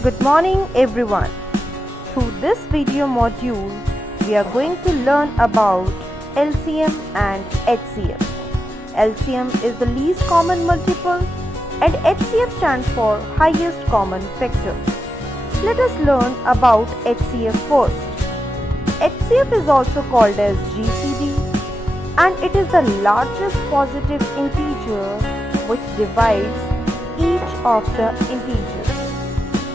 Good morning everyone. Through this video module, we are going to learn about LCM and HCF. LCM is the least common multiple and HCF stands for highest common factor. Let us learn about HCF first. HCF is also called as GCD and it is the largest positive integer which divides each of the integers.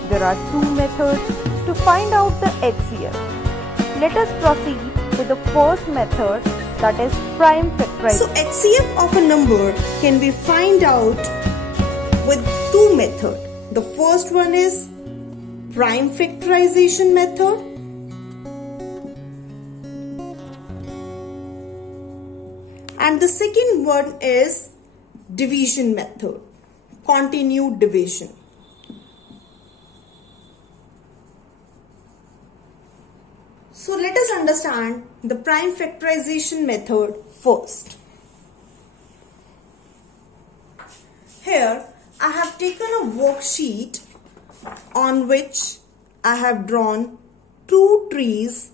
There are two methods to find out the HCF. Let us proceed with the first method, that is prime factorization. So HCF of a number can be found out with two methods. The first one is prime factorization method and the second one is division method, continued division. So let us understand the prime factorization method first. Here I have taken a worksheet on which I have drawn two trees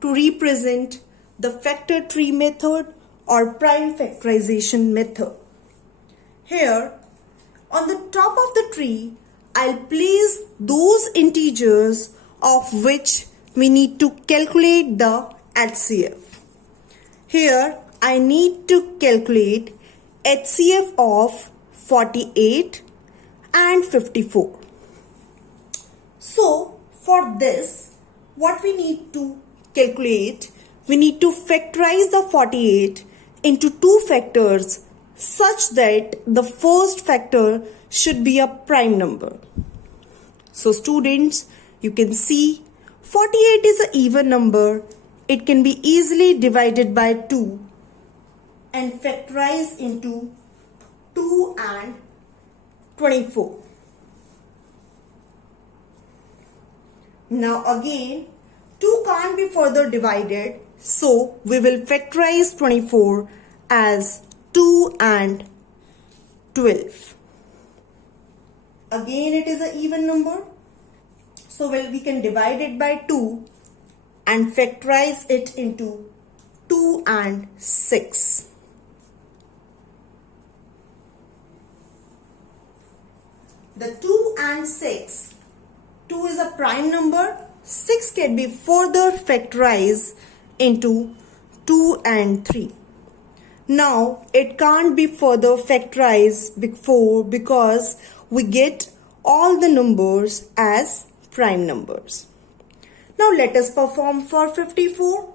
to represent the factor tree method or prime factorization method. Here on the top of the tree I'll place those integers of which we need to calculate the HCF. Here I need to calculate HCF of 48 and 54. So for this, what we need to calculate, we need to factorize the 48 into two factors such that the first factor should be a prime number. So students, you can see 48 is an even number. It can be easily divided by 2 and factorized into 2 and 24. Now again, 2 can't be further divided, so we will factorize 24 as 2 and 12. Again, it is an even number. So we can divide it by 2 and factorize it into 2 and 6. The 2 and 6, 2 is a prime number, 6 can be further factorized into 2 and 3. Now it can't be further factorized before because we get all the numbers as prime numbers. Now let us perform for 54.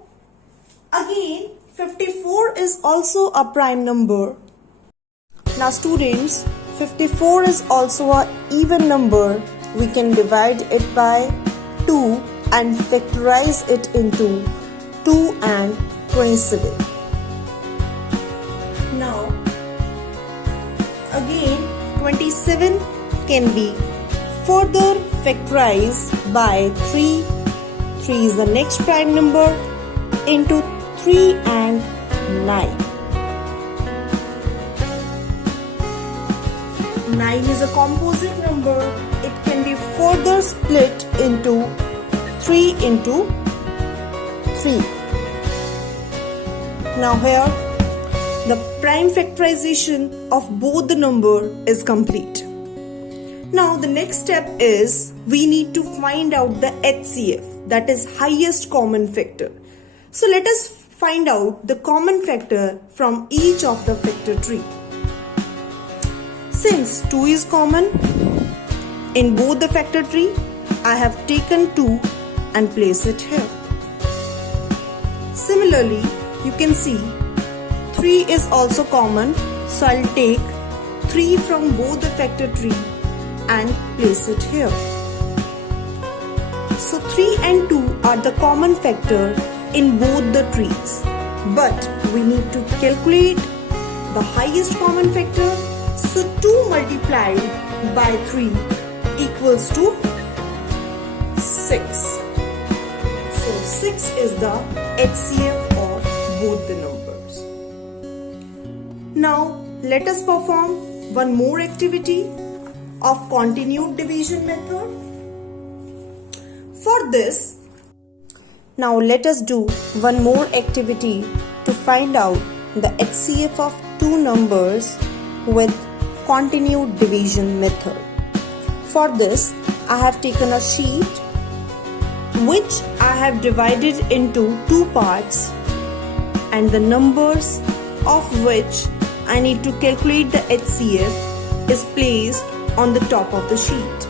Again, 54 is also a prime number. Now students, 54 is also an even number. We can divide it by 2 and factorize it into 2 and 27. Now, again, 27 can be further factorized by 3. 3 is the next prime number into 3 and 9. 9 is a composite number. It can be further split into 3 into 3. Now here, the prime factorization of both the number is complete. Now the next step is we need to find out the HCF, that is highest common factor. So let us find out the common factor from each of the factor tree. Since 2 is common in both the factor tree, I have taken 2 and placed it here. Similarly, you can see 3 is also common, so I'll take 3 from both the factor tree and place it here. So 3 and 2 are the common factor in both the trees. But we need to calculate the highest common factor. So 2 multiplied by 3 equals to 6. So 6 is the HCF of both the numbers. Now let us perform one more activity of continued division method. this, now let us do one more activity to find out the HCF of two numbers with continued division method. For this, I have taken a sheet which I have divided into two parts, and the numbers of which I need to calculate the HCF is placed on the top of the sheet.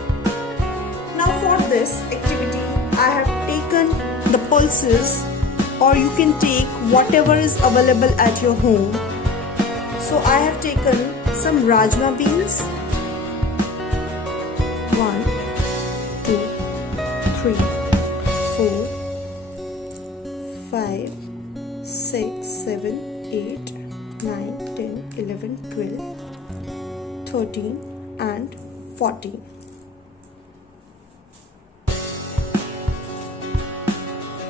Now for this activity, I have taken the pulses, or you can take whatever is available at your home. So I have taken some rajma beans. 1, 2, 3, 4, 5, 6, 7, 8, 9, 10, 11, 12, 13 and 14.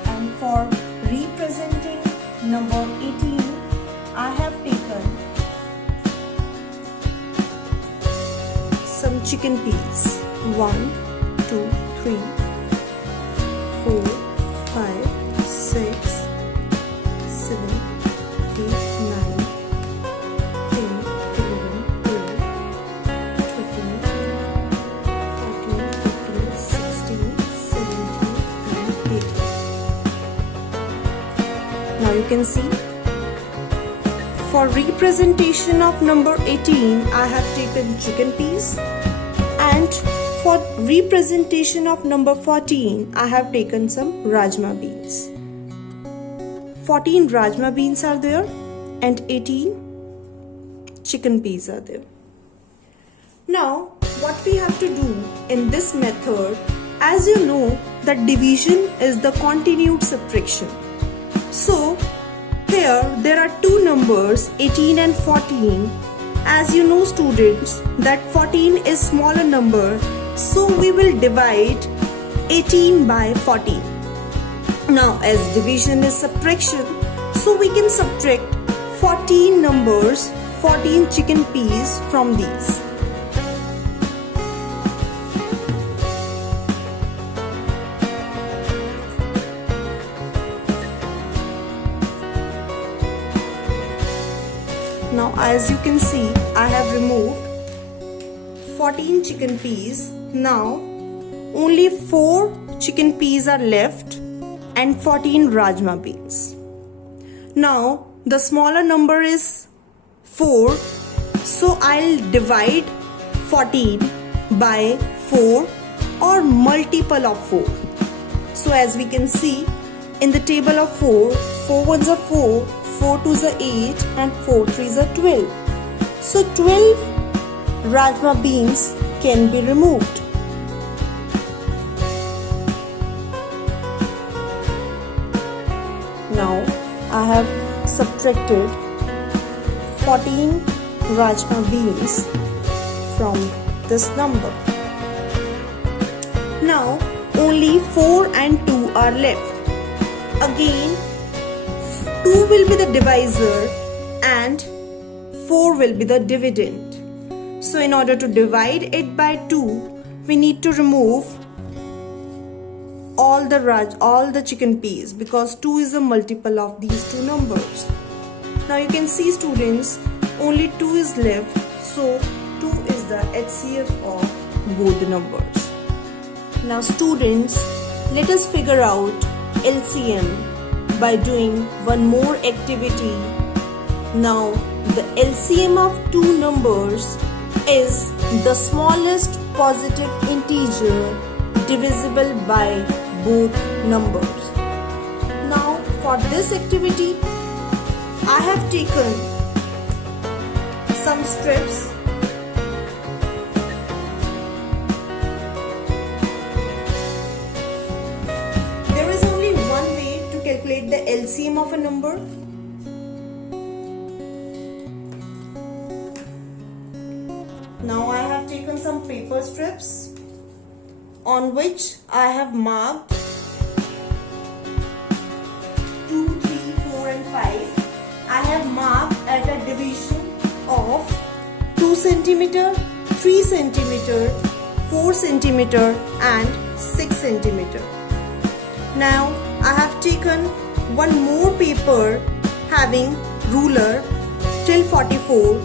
And for representing number 18, I have taken some chicken peas. 1, 2, 3, 4, 5, 6, 7, 8, 9, 10, 11, 12, 13, 14, 15, 16, 17 and 18. Now you can see, for representation of number 18, I have taken chicken peas, and for representation of number 14, I have taken some rajma beans. 14 rajma beans are there and 18 chicken peas are there. Now, what we have to do in this method, as you know that division is the continued subtraction. So, here there are two numbers 18 and 14. As you know students that 14 is smaller number, so we will divide 18 by 14. Now as division is subtraction, so we can subtract 14 numbers, 14 chicken peas from these. Now as you can see, I have removed 14 chicken peas. Now only 4 chicken peas are left and 14 rajma beans. Now the smaller number is 4, so I'll divide 14 by 4 or multiple of 4. So as we can see in the table of 4, 4 ones are 4, 4 twos are 8 and 4 threes are 12. So 12 rajma beans can be removed. Now I have subtracted 14 rajma beans from this number. Now only 4 and 2 are left. Again 2 will be the divisor and 4 will be the dividend. So in order to divide it by 2, we need to remove all the chicken peas, because 2 is a multiple of these two numbers. Now you can see students, only 2 is left, so 2 is the HCF of both the numbers. Now students, let us figure out LCM by doing one more activity. Now the LCM of two numbers is the smallest positive integer divisible by both numbers. Now for this activity, I have taken some strips. There is only one way to calculate the LCM of a number. Now I have taken some paper strips on which I have marked 2, 3, 4 and 5. I have marked at a division of 2 cm, 3 cm, 4 cm and 6 cm. Now I have taken one more paper having ruler till 44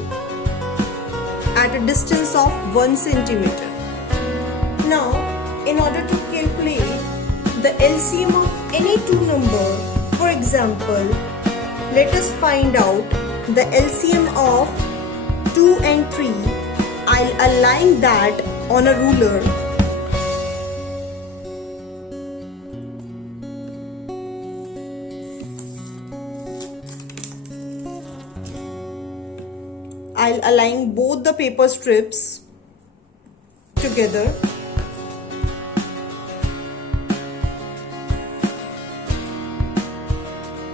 at a distance of 1 centimeter. Now, in order to calculate the LCM of any two number, for example, let us find out the LCM of 2 and 3. I'll align that on a ruler. I'll align both the paper strips together.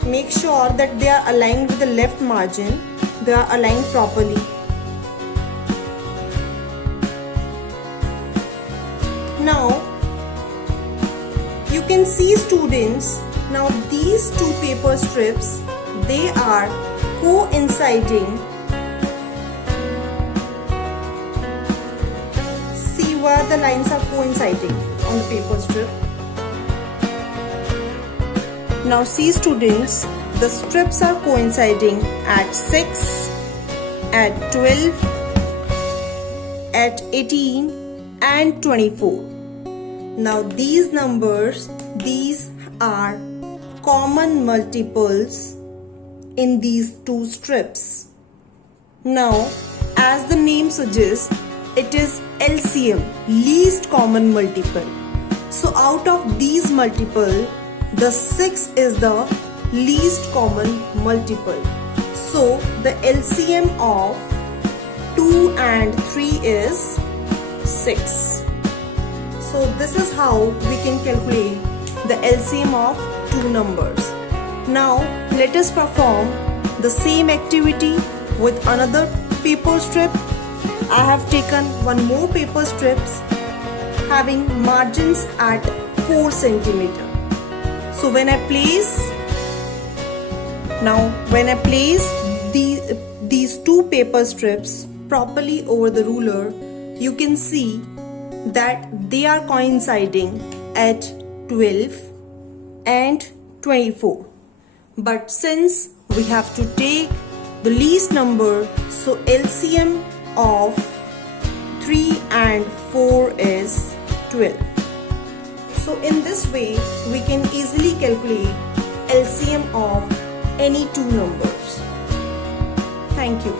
Make sure that they are aligned with the left margin. They are aligned properly. Now, you can see, students, now these two paper strips, they are coinciding. See where the lines are coinciding on the paper strip. Now see, students, the strips are coinciding at 6, at 12, at 18 and 24. Now these numbers, these are common multiples in these two strips. Now, as the name suggests, it is LCM, least common multiple. So out of these multiple, the 6 is the least common multiple. So the LCM of 2 and 3 is 6. So this is how we can calculate the LCM of two numbers. Now let us perform the same activity with another paper strip. I have taken one more paper strips having margins at 4 centimeter. So when I place these two paper strips properly over the ruler, you can see that they are coinciding at 12 and 24. But since we have to take the least number, so LCM of 3 and 4 is 12. So in this way, we can easily calculate LCM of any two numbers. Thank you.